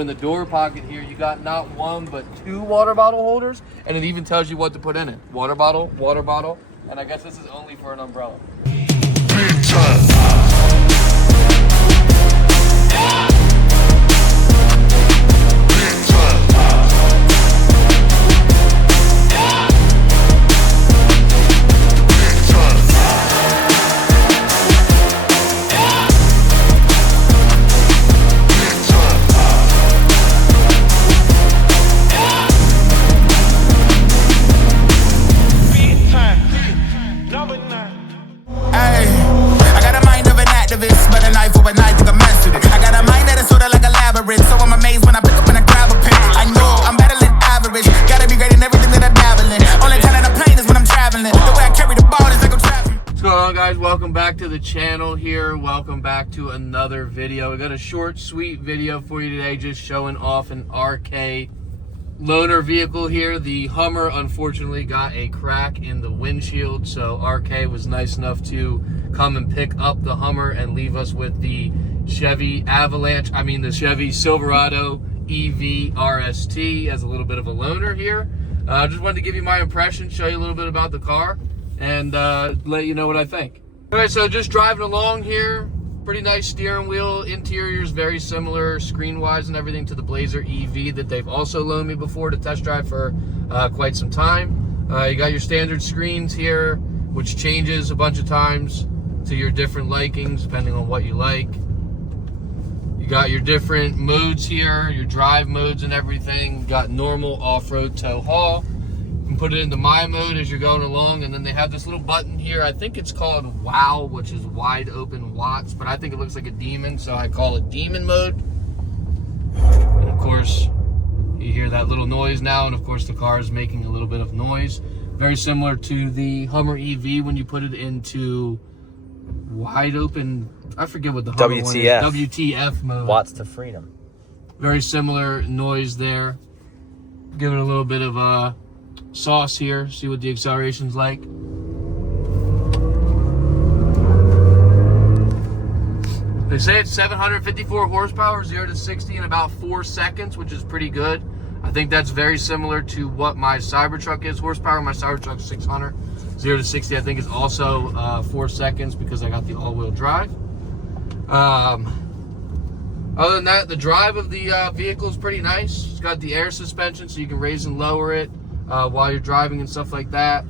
In the door pocket here, you got not one but two water bottle holders, and it even tells you what to put in it. Water bottle, and I guess this is only for an umbrella. Welcome back to the channel here. Welcome back to another video. We got a short, sweet video for you today, just showing off an RK loaner vehicle here. The Hummer unfortunately got a crack in the windshield, so RK was nice enough to come and pick up the Hummer and leave us with the Chevy the Chevy Silverado EV RST as a little bit of a loaner here. I just wanted to give you my impression, show you a little bit about the car, and let you know what I think. All right, so just driving along here, pretty nice steering wheel. Interior's very similar, screen-wise and everything, to the Blazer EV that they've also loaned me before to test drive for quite some time. You got your standard screens here, which changes a bunch of times to your different likings, depending on what you like. You got your different modes here, your drive modes and everything. You got normal, off-road, tow, haul. You can put it into my mode as you're going along, and then they have this little button here. I think it's called WOW, which is wide open watts, but I think it looks like a demon, so I call it demon mode. And of course, you hear that little noise now, and of course the car is making a little bit of noise. Very similar to the Hummer EV when you put it into wide open, I forget what the Hummer WTF. one is. WTF mode. Watts to freedom. Very similar noise there. Give it a little bit of a sauce here, see what the acceleration's like. They say it's 754 horsepower, 0 to 60 in about 4 seconds, which is pretty good. I think that's very similar to what my Cybertruck is horsepower. My Cybertruck's 600. 0 to 60 I think is also 4 seconds because I got the all-wheel drive. Other than that, the drive of the vehicle is pretty nice. It's got the air suspension so you can raise and lower it while you're driving and stuff like that.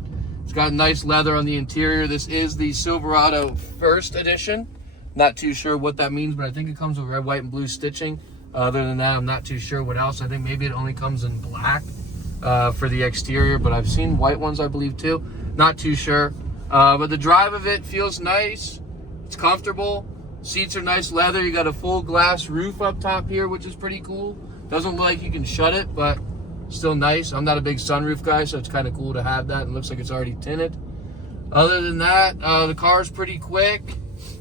It's got nice leather on the interior. This is the Silverado First Edition. Not too sure what that means, but I think it comes with red, white, and blue stitching. Other than that, I'm not too sure what else. I think maybe it only comes in black for the exterior, but I've seen white ones, I believe, too. Not too sure. But the drive of it feels nice. It's comfortable. Seats are nice leather. You got a full glass roof up top here, which is pretty cool. Doesn't look like you can shut it, but still nice. I'm not a big sunroof guy, so it's kind of cool to have that. It looks like it's already tinted. Other than that, the car's pretty quick.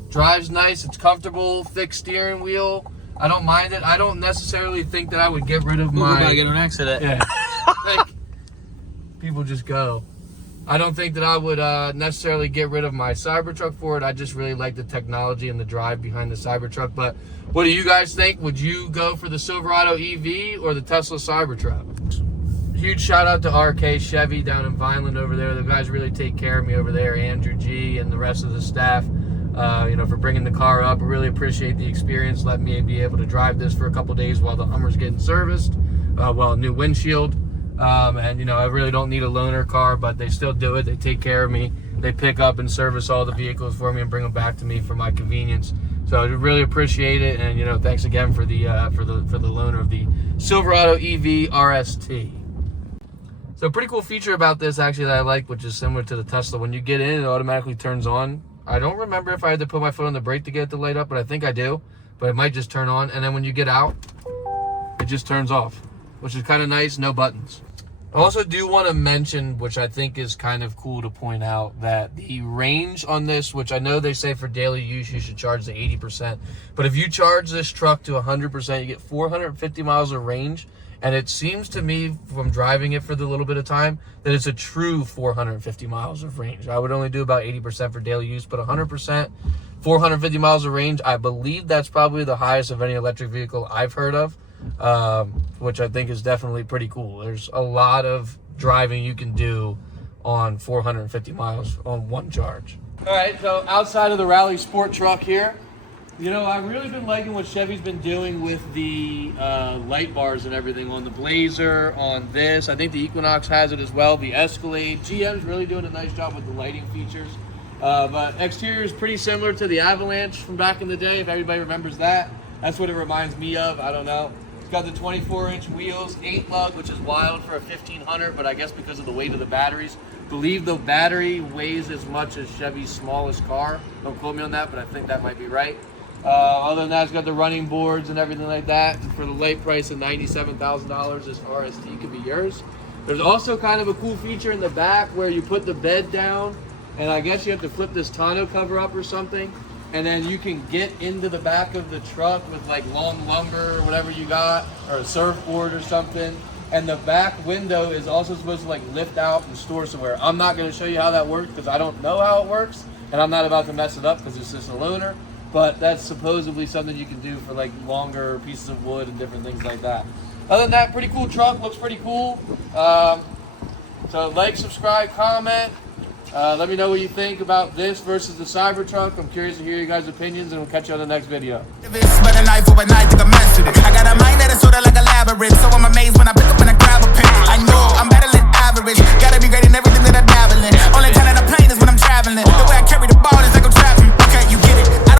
Drives nice. It's comfortable. Thick steering wheel. I don't mind it. I don't necessarily think that I would get rid of my... We're about to get in an accident. Yeah. Like, people just go. I don't think that I would necessarily get rid of my Cybertruck for it. I just really like the technology and the drive behind the Cybertruck. But what do you guys think? Would you go for the Silverado EV or the Tesla Cybertruck? Huge shout out to RK Chevy down in Vineland over there. The guys really take care of me over there. Andrew G and the rest of the staff, for bringing the car up. I really appreciate the experience. Let me be able to drive this for a couple days while the Hummer's getting serviced. New windshield. I really don't need a loaner car, but they still do it. They take care of me. They pick up and service all the vehicles for me and bring them back to me for my convenience. So I really appreciate it, and thanks again for the loaner of the Silverado EV RST. So a pretty cool feature about this actually that I like, which is similar to the Tesla. When you get in, it automatically turns on. I don't remember if I had to put my foot on the brake to get it to light up, but I think I do. But it might just turn on, and then when you get out, it just turns off, which is kind of nice. No buttons. I also do want to mention, which I think is kind of cool to point out, that the range on this, which I know they say for daily use you should charge the 80%, but if you charge this truck to 100%, you get 450 miles of range, and it seems to me from driving it for the little bit of time that it's a true 450 miles of range. I would only do about 80% for daily use, but 100%, 450 miles of range, I believe that's probably the highest of any electric vehicle I've heard of. which I think is definitely pretty cool. There's a lot of driving you can do on 450 miles on one charge. All right, so outside of the Rally Sport truck here, you know, I've really been liking what Chevy's been doing with the light bars and everything on the Blazer, on this. I think the Equinox has it as well, the Escalade. GM's really doing a nice job with the lighting features. But exterior is pretty similar to the Avalanche from back in the day, if everybody remembers that. That's what it reminds me of, I don't know. It's got the 24-inch wheels, 8 lug, which is wild for a 1500, but I guess because of the weight of the batteries. I believe the battery weighs as much as Chevy's smallest car. Don't quote me on that, but I think that might be right. Other than that, it's got the running boards and everything like that. For the light price of $97,000, this RST could be yours. There's also kind of a cool feature in the back where you put the bed down, and I guess you have to flip this tonneau cover up or something, and then you can get into the back of the truck with like long lumber or whatever you got, or a surfboard or something. And the back window is also supposed to like lift out and store somewhere. I'm not going to show you how that works because I don't know how it works, and I'm not about to mess it up because it's just a loaner. But that's supposedly something you can do for like longer pieces of wood and different things like that. Other than that, pretty cool truck, looks pretty cool. So like, subscribe, comment. Let me know what you think about this versus the Cybertruck. I'm curious to hear your guys' opinions, and we'll catch you on the next video.